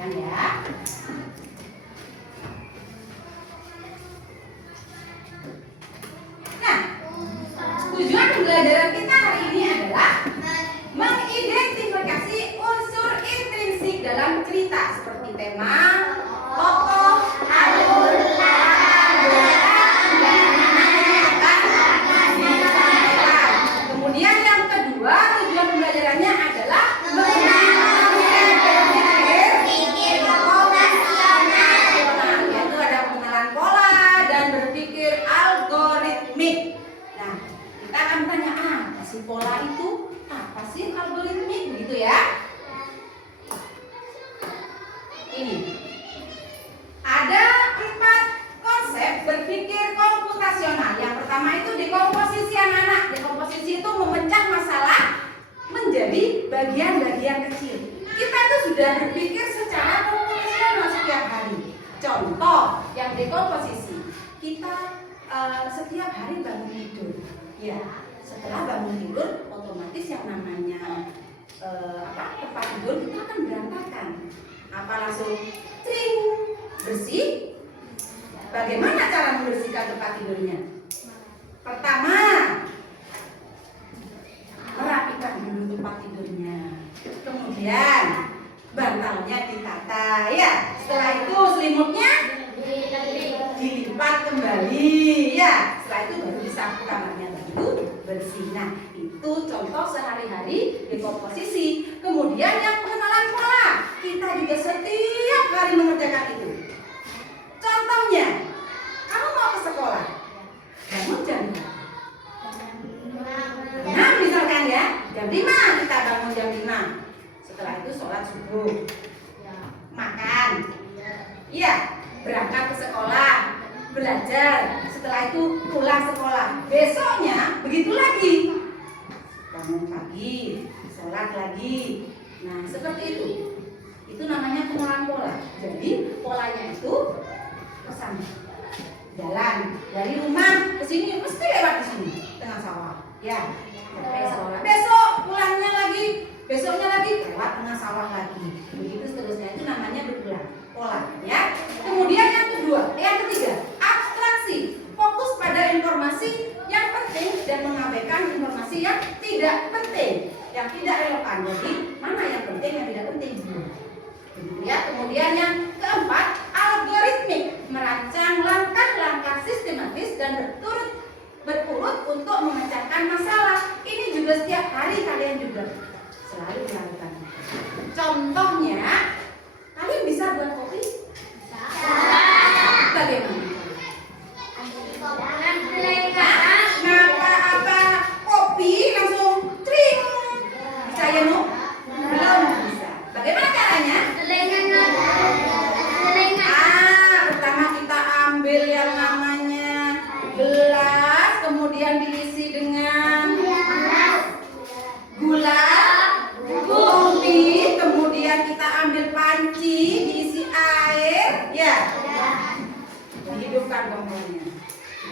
Perhatikan ya. Nah, tujuan pembelajaran kita hari ini adalah mengidentifikasi unsur intrinsik dalam cerita seperti tema, tokoh, alur, kemudian yang kedua tujuan pembelajarannya adalah yaitu ada pengenalan pola dan berpikir algoritmik. Nah, kita akan tanya apa sih pola itu, apa sih algoritmik, begitu ya. Ini ada 4 konsep berpikir komputasional. Yang pertama itu dekomposisi anak-anak. Dekomposisi itu memecah masalah menjadi bagian-bagian kecil. Kita itu sudah berpikir secara komputasional setiap hari. Contoh yang dekomposisi, kita setiap hari bangun tidur. Ya, setelah bangun tidur, otomatis yang namanya tempat tidur kita akan berantakan. Apa langsung tring bersih? Bagaimana cara membersihkan tempat tidurnya? Pertama, merapikan dulu tempat tidurnya. Kemudian bantalnya ditata, ya. Setelah itu selimutnya dilipat kembali, ya. Setelah itu baru disapu kamarnya baru bersih. Nah, itu contoh sehari-hari dekomposisi. Kemudian yang pengenalan pola, kita juga setiap hari mengerjakan itu. Contohnya, kamu mau ke sekolah, bangun jam 6 misalkan ya, jam 5 kita bangun jam 5. Setelah itu sholat subuh, makan, iya, berangkat ke sekolah, belajar. Setelah itu pulang sekolah. Besoknya begitu lagi, bangun pagi, sholat lagi. Nah, seperti itu. Itu namanya pengenalan pola. Jadi polanya itu kesana, jalan dari rumah ke sini mesti lewat di sini tengah sawah, ya. Sampai sekolah. Besok pulangnya lagi, besoknya lagi lewat tengah sawah lagi. Begitu seterusnya, itu namanya berulang pola, ya. Kemudian yang ketiga, abstraksi. Fokus pada informasi yang penting dan mengabaikan informasi yang tidak penting, yang tidak relevan. Jadi mana yang penting, yang tidak penting. Ya, kemudian yang keempat, algoritmik, merancang langkah-langkah sistematis dan berurut untuk memecahkan masalah. Ini juga setiap hari kalian juga selalu melakukan. Contohnya, kalian bisa buat kopi? Bisa. Bagaimana? Apa kopi langsung tring? Bisa ya, Nu? Belum bisa. Bagaimana caranya? Pertama kita ambil yang namanya gelas, kemudian diisi dengan gula, kopi, kemudian kita ambil panci, diisi air, ya. Dihidupkan kompornya,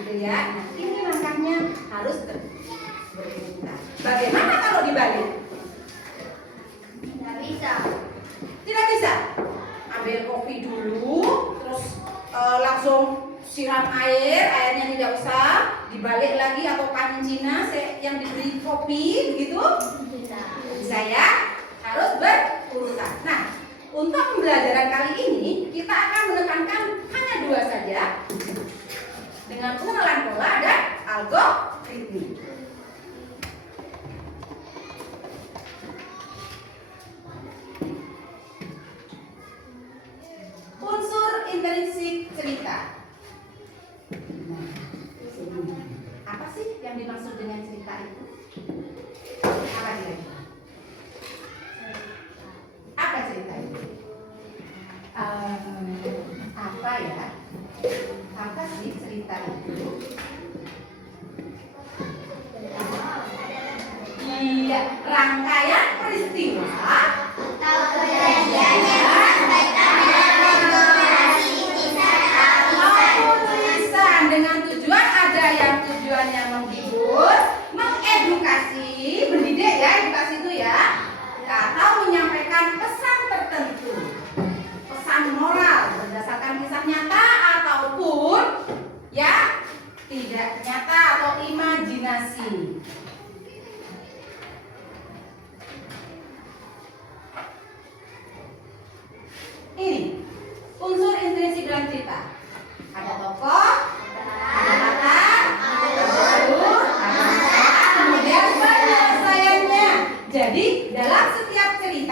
gitu ya. Nah, ini langkahnya harus berurutan. Bagaimana kalau dibalik? Tidak bisa. Tidak bisa. Ambil kopi dulu, terus langsung siram air, airnya tidak usah dibalik lagi atau pancinya yang diberi kopi, begitu? Bisa ya, harus berurutan. Nah, untuk pembelajaran kali ini kita akan menekankan hanya 2 saja, dengan pengenalan pola dan algoritmik. Unsur intrinsik cerita. Apa sih yang dimaksud dengan cerita itu? Apa kira-kira? Apa cerita itu? Apa ya? Apa sih cerita itu? Iya, rangkaian peristiwa atau kejadian yang berkaitan dengan situasi, kisah, atau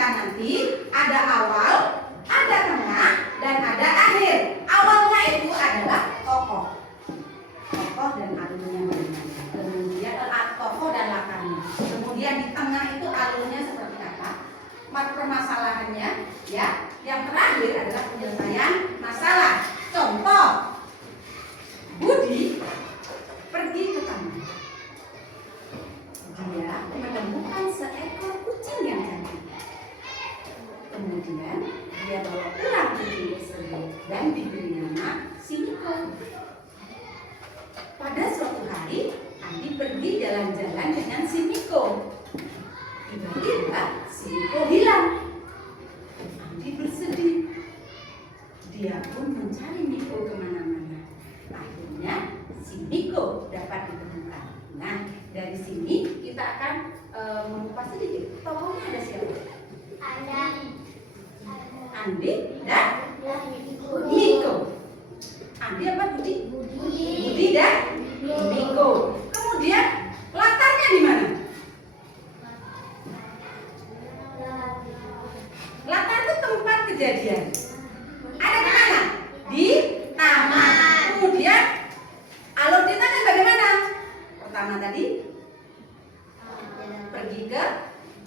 kita nanti ada awal, ada tengah, dan ada akhir. Awalnya itu adalah tokoh dan alurnya bagaimana. Kemudian tokoh dan latarnya. Kemudian di tengah itu alurnya seperti apa? Permasalahannya, ya. Yang terakhir adalah penyelesaian masalah. Contoh, Budi pergi ke taman. Dia menemukan seekor kucing yang cantik. Kemudian dia bawa pulang kucing tersebut dan diberi nama Simiko. Pada suatu hari, Andi pergi jalan-jalan dengan Simiko. Tiba-tiba Simiko hilang. Andi bersedih. Dia pun mencari Miko kemana-mana. Akhirnya si Miko dapat ditemukan. Nah, dari sini kita akan mengupas sedikit. Tokohnya ada siapa? Andi dan Miko. Andi apa Budi? Budi dan Miko. Kemudian latarnya di mana? Latar itu tempat kejadian. Ada di mana? Di taman. Kemudian alur ceritanya bagaimana? Pertama tadi pergi ke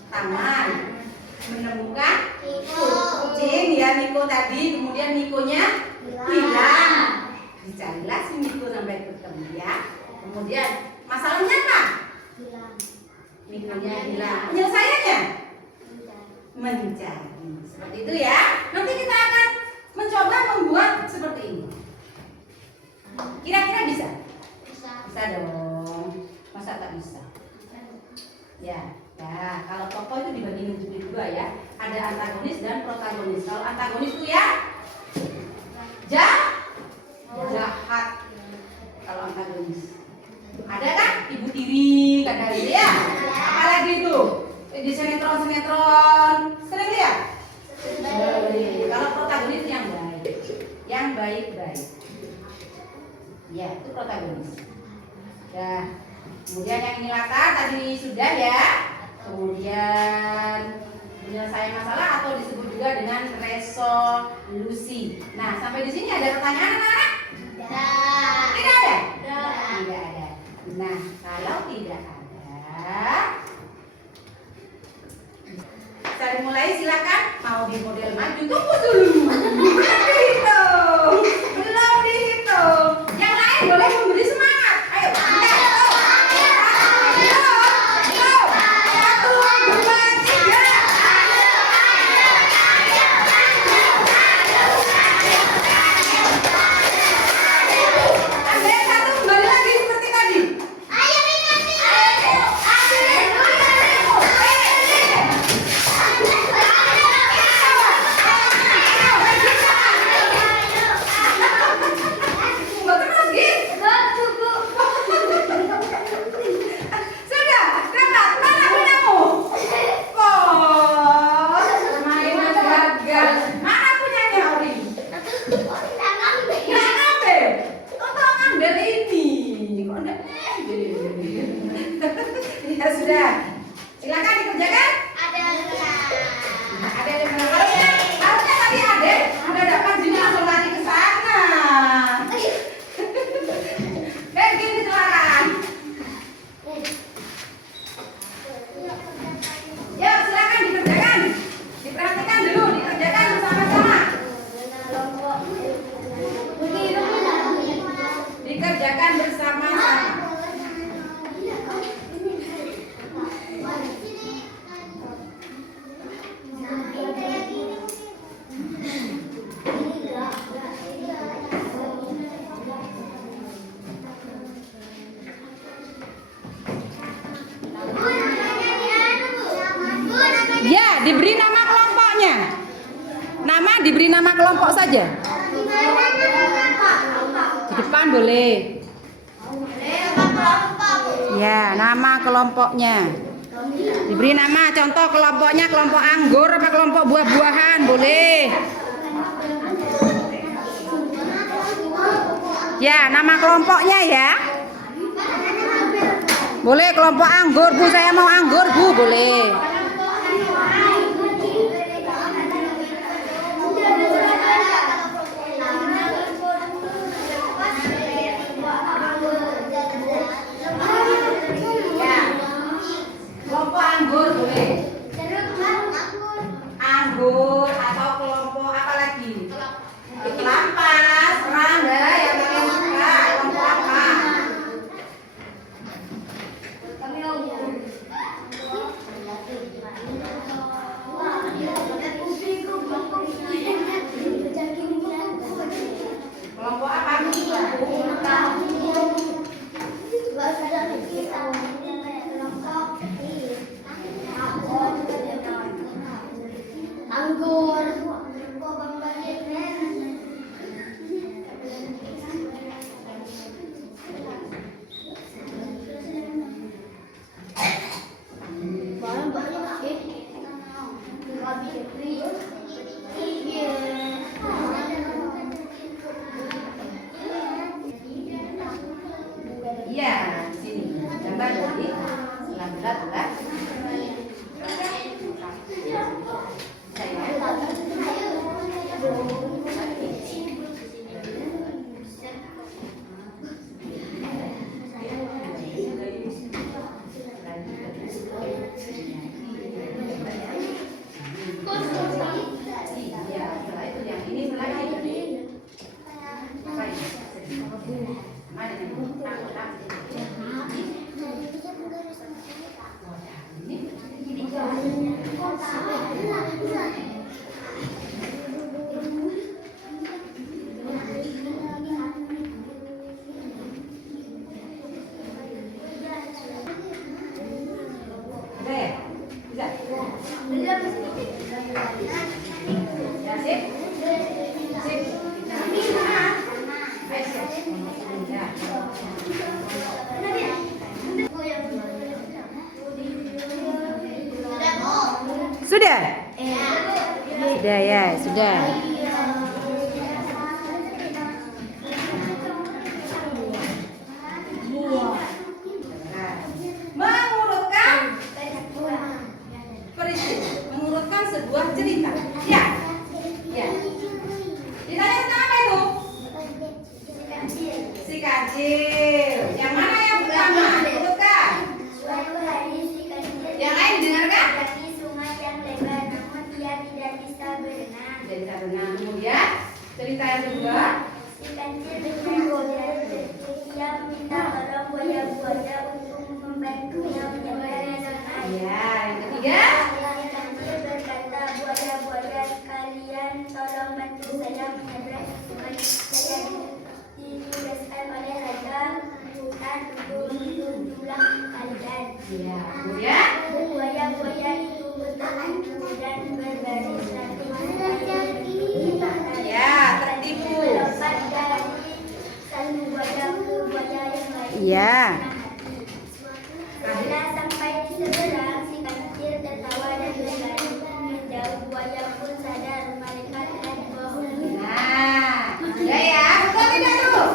taman, menemukan kucing ya Miko tadi. Kemudian Mikonya hilang. Dicarilah si Miko sampai ketemu ya. Kemudian masalahnya apa? Mikonya hilang. Penyelesaiannya? Mencari. Seperti itu ya. Nanti kita akan mencoba membuat seperti ini. Kira-kira bisa? Bisa dong. Masa tak bisa? Ya. Nah, kalau tokoh itu dibagi menjadi dua ya. Ada antagonis dan protagonis. Kalau antagonis itu ya jahat. Kalau antagonis ada kan ibu tiri kadang ya. Apalagi itu di sinetron sering lihat. Kalau protagonis yang baik-baik. Ya, itu protagonis. Ya. Kemudian yang ini latar tadi sudah ya. Kemudian penyelesaian masalah atau disebut juga dengan resolusi. Nah, sampai di sini ada pertanyaan anak-anak? Tidak ada? Tidak ada. Nah, kalau tidak ada, saya dimulai, silakan. Mau di model maju, tunggu dulu. Belum dihitung. Yang lain boleh memberi semangat. Ayo. Ya sudah, silakan dikerjakan. Ada yang menang. Harusnya tadi ada dapat sini langsung lari ke sana. Begini silakan. Ya silakan dikerjakan. Diperhatikan dulu, dikerjakan bersama-sama. Dikerjakan bersama-sama. Ya, diberi nama kelompoknya. Nama diberi nama kelompok saja. Di depan boleh. Ya, nama kelompoknya. Diberi nama, contoh kelompoknya kelompok anggur apa kelompok buah-buahan, boleh. Ya, nama kelompoknya ya. Boleh kelompok anggur, Bu, saya mau anggur, Bu, boleh. anggur atau kelompok apa lagi? Kelampas, serangga, yang kalian suka. Kelompok apa? Kelompok apa? Anggur. Iya, di sini. Gambar tadi. Berat. Iya, setelah itu yang ini lagi. Apa ini? Mana ini? Udah ya? Bisa? Ya, sip? Sip. Nah, ini mana? Ya. Sudah? Sudah ya, sudah. Mengurutkan sebuah cerita. Ya. Ya. Ditanya tentang apa itu? Si kancil. Yang mana yang pertama? Urutkan. Yang lain dengarkan? Tidak bisa berenang. Kemudian cerita yang kedua. Si kancil dia minta tolong buaya-buaya untuk membantunya menyeberang air. Ya, yang ketiga. Si kancil berkata, buaya-buaya sekalian tolong bantu saya menyeberang sungai. Saya ditugaskan oleh raja hutan untuk jumlah kalian. Ya, kemudian. Buaya-buaya itu bertemu dan berbaris rapi. Ya, tertipu. Melompat dari satu buaya ke buaya yang lain. Iya. Setelah sampai di seberang, si kancil tertawa dan berlari menjauh. Buaya pun sadar mereka telah dibohongi. Nah, ya ya, betul tidak tuh?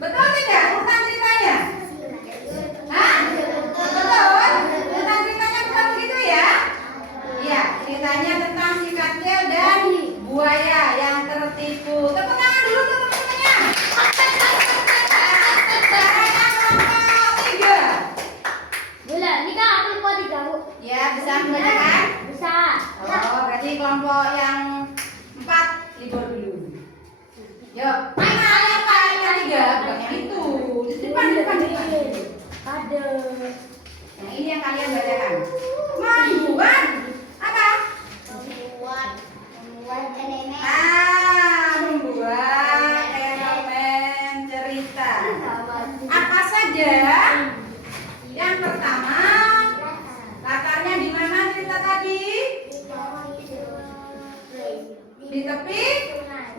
Betul tidak urutan ceritanya? Hah? Betul? Urutan ceritanya bukan begitu ya? Iya, ceritanya tentang si kancil dan buaya yang tertipu. Tepuk tangan dulu tuh teman-temannya. Caranya kelompok 3. Bula, ini kan aku mau diganggu. Ya, bisa membacakan? Bisa. Oh, berarti kelompok yang 4 libur dulu. Yuk, mana yang paling yang 3? Bukan yang itu. Di depan. Ada. Yang ini yang kalian bacakan. Membuat apa? Membuat elemen. Membuat elemen cerita. Apa saja? Yang pertama, latarnya di mana cerita tadi?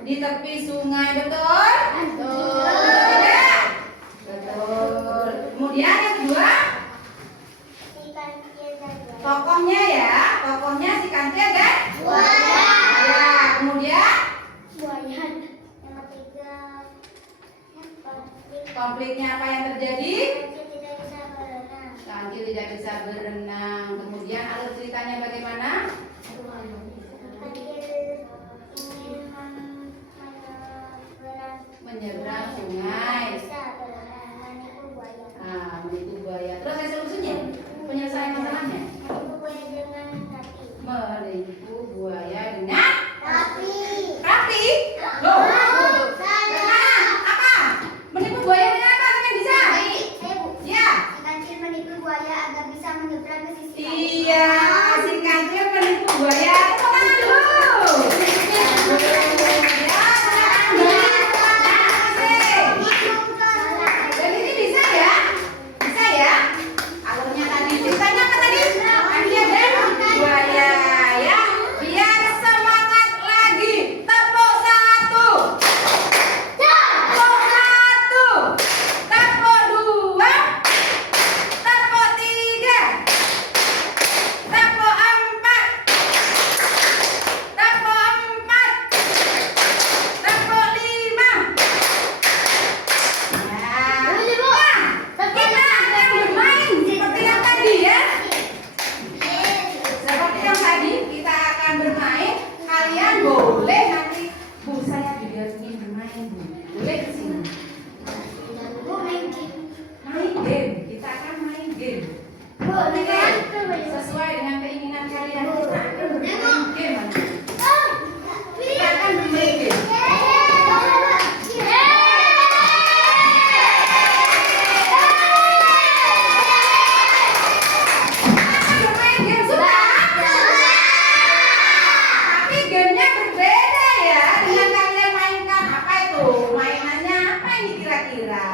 Di tepi sungai, betul? Betul. Ya? Betul. Kemudian yang kedua, tokohnya ya, tokohnya si kancil dan buaya. Ya, kemudian konfliknya apa yang terjadi? Kancil tidak bisa berenang. Kemudian alur ceritanya bagaimana? Menyeberang sungai. Menyeberang boleh nanti. Bu, saya juga ingin bermain, Bu. Boleh ke sini? Main game. Kita akan main game. Oke. Sesuai dengan keinginan kalian, kita akan bermain game. Kita akan bermain game. Bermain game suka. Tapi gamenya berbeda ya dengan kalian mainkan. Apa itu? Mainannya apa ini kira-kira?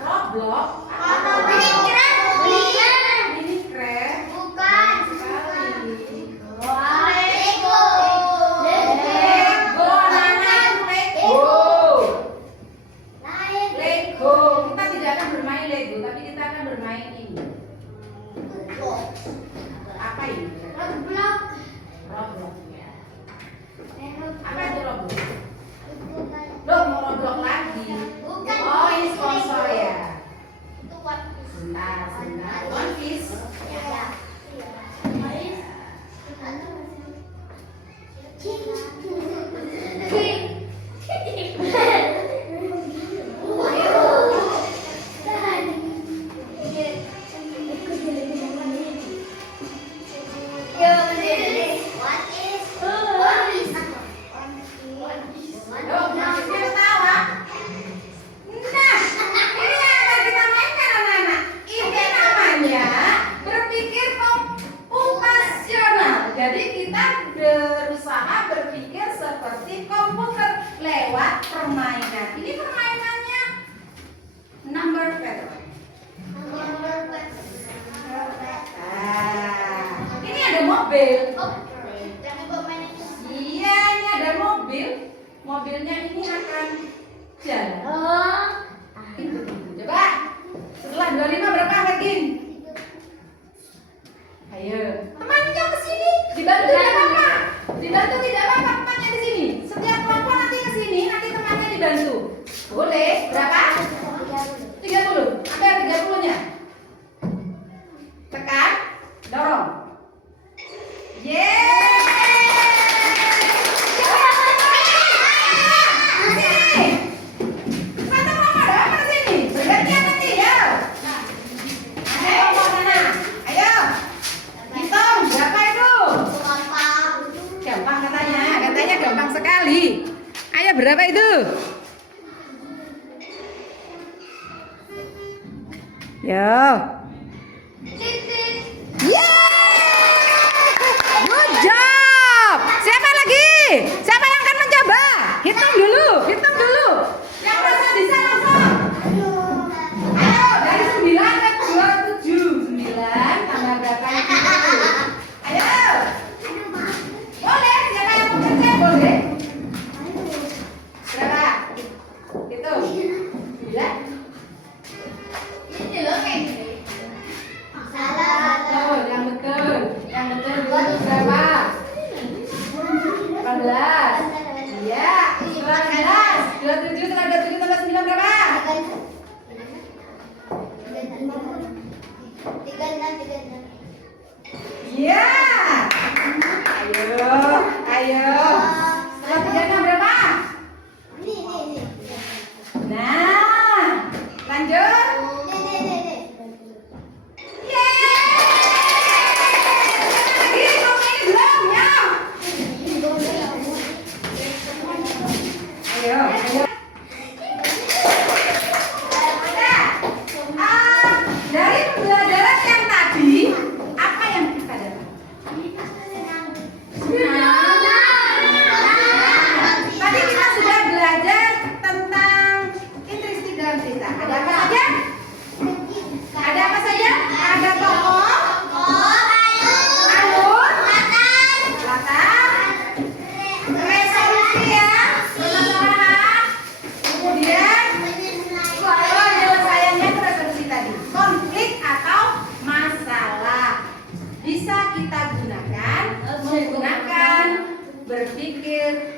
Roblox atau Minecraft? Lego, anak-anak, Lego. Kita tidak akan bermain Lego, tapi kita akan bermain ini. Apa ini? Roblox. Apa itu Roblox? Loh, mau Roblox lagi? Oh, ini sponsor ya. Sebentar. One Piece. Loh, masih ketawa. Nah, ini yang akan kita mainkan anak-anak. Ini namanya berpikir komputasional. Jadi kita berusaha berpikir seperti komputer lewat permainan. Ini permainannya number pad. Ini ada mobil. Iya, ini ada mobil. Mobilnya ini akan jalan. Coba. Setelah 25 berapa lagi? Ayo. Temannya ke sini. Dibantu tidak apa-apa. Dibantu tidak apa-apa temannya di sini. Setiap kelompok nanti ke sini, nanti temannya dibantu. Boleh. Berapa? 30. Ada 30-nya. Tekan. Dorong. Yeay. Katanya gampang sekali. Ayo berapa itu? Yo. Good job. Siapa lagi? Siapa yang akan mencoba? Hitung dulu. Yang merasa bisa langsung. Ayo dari 9 ke 27. 9 tambah berapa itu? Ayo. Boleh, siapa yang mau kerja boleh. Berapa? Hitung. 9. Ini loh kayak gini. Salah. Oh, yang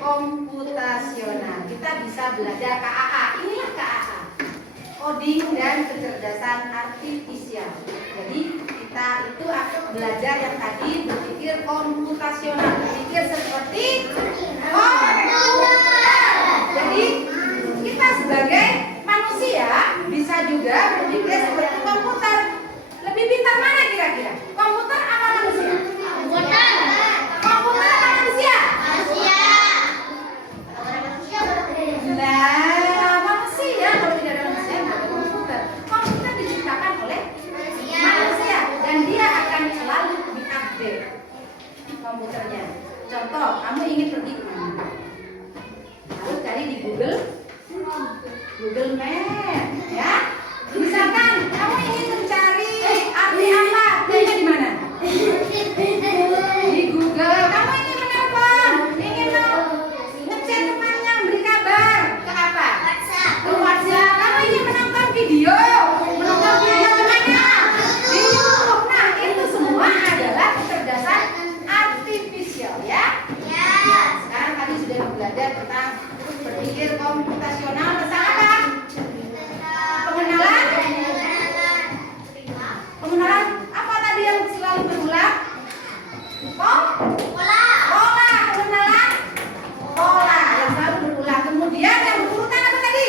komputasional. Kita bisa belajar KAA. Inilah KAA. Coding dan kecerdasan artifisial. Jadi kita itu akan belajar yang tadi berpikir komputasional, berpikir seperti komputer. Jadi kita sebagai manusia bisa juga berpikir seperti komputer. Lebih pintar mana kira-kira? Komputer apa manusia? Komputer. Komputer apa manusia? Manusia. Nah, manusia kalau tidak ada manusia nggak ada komputer. Komputer diciptakan oleh manusia dan dia akan selalu diupdate komputernya. Contoh, kamu ingin pergi kemana? Harus cari di Google Map, ya. Misalkan kamu ingin mencari arti apa, kayaknya di mana? Di Google. Kamu ingin menelpon, ingin ngechat temannya, memberi kabar ke apa? Ke WhatsApp. Kamu ingin menonton video kemana? Di YouTube. Nah, itu semua adalah kecerdasan artifisial, ya. Sekarang tadi sudah belajar tentang berpikir komputasional tentang apa? Pengenalan apa tadi yang selalu berulang? Pola. Pengenalan pola yang selalu berulang. Kemudian yang berurutan apa tadi?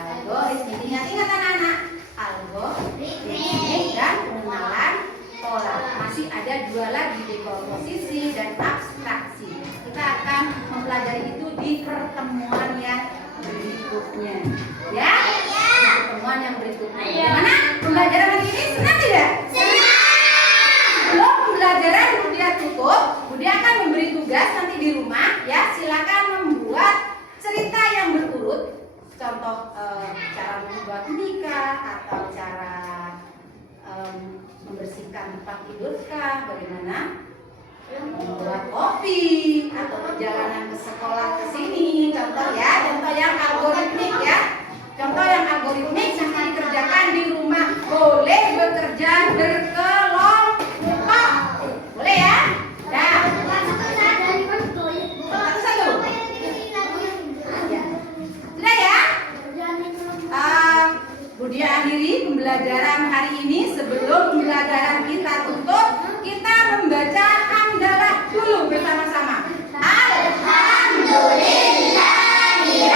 Algoritma. Ingat anak-anak. Algoritma dan pengenalan pola. Masih ada dua lagi, dekomposisi dan abstraksi. Kita akan mempelajari itu di pertemuan yang berikutnya, ya. Di pertemuan yang berikutnya. Gimana? Pembelajaran hari ini senang tidak? Sebelum pembelajaran Budia tutup, Budia akan memberi tugas nanti di rumah, ya. Silakan membuat cerita yang berurut. Contoh cara membuat nikah atau cara membersihkan tempat tidurkah, bagaimana membuat kopi atau perjalanan ke sekolah ke sini. Contoh ya, contoh yang algoritmik ya. Contoh yang algoritmik yang akan dikerjakan di rumah. Boleh bekerja berkelompok. Boleh ya? Nah, satu-satu. Ya. Sudah ya? Budia akhiri pembelajaran hari ini. Sebelum pembelajaran kita tutup, kita membaca hamdalah dulu bersama-sama. Alhamdulillahirobbilalamin.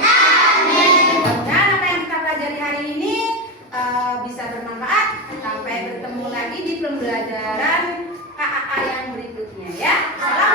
Amin. Dan apa yang kita pelajari hari ini bisa bermanfaat. Sampai bertemu lagi di pembelajaran KAA yang berikutnya, ya. Salam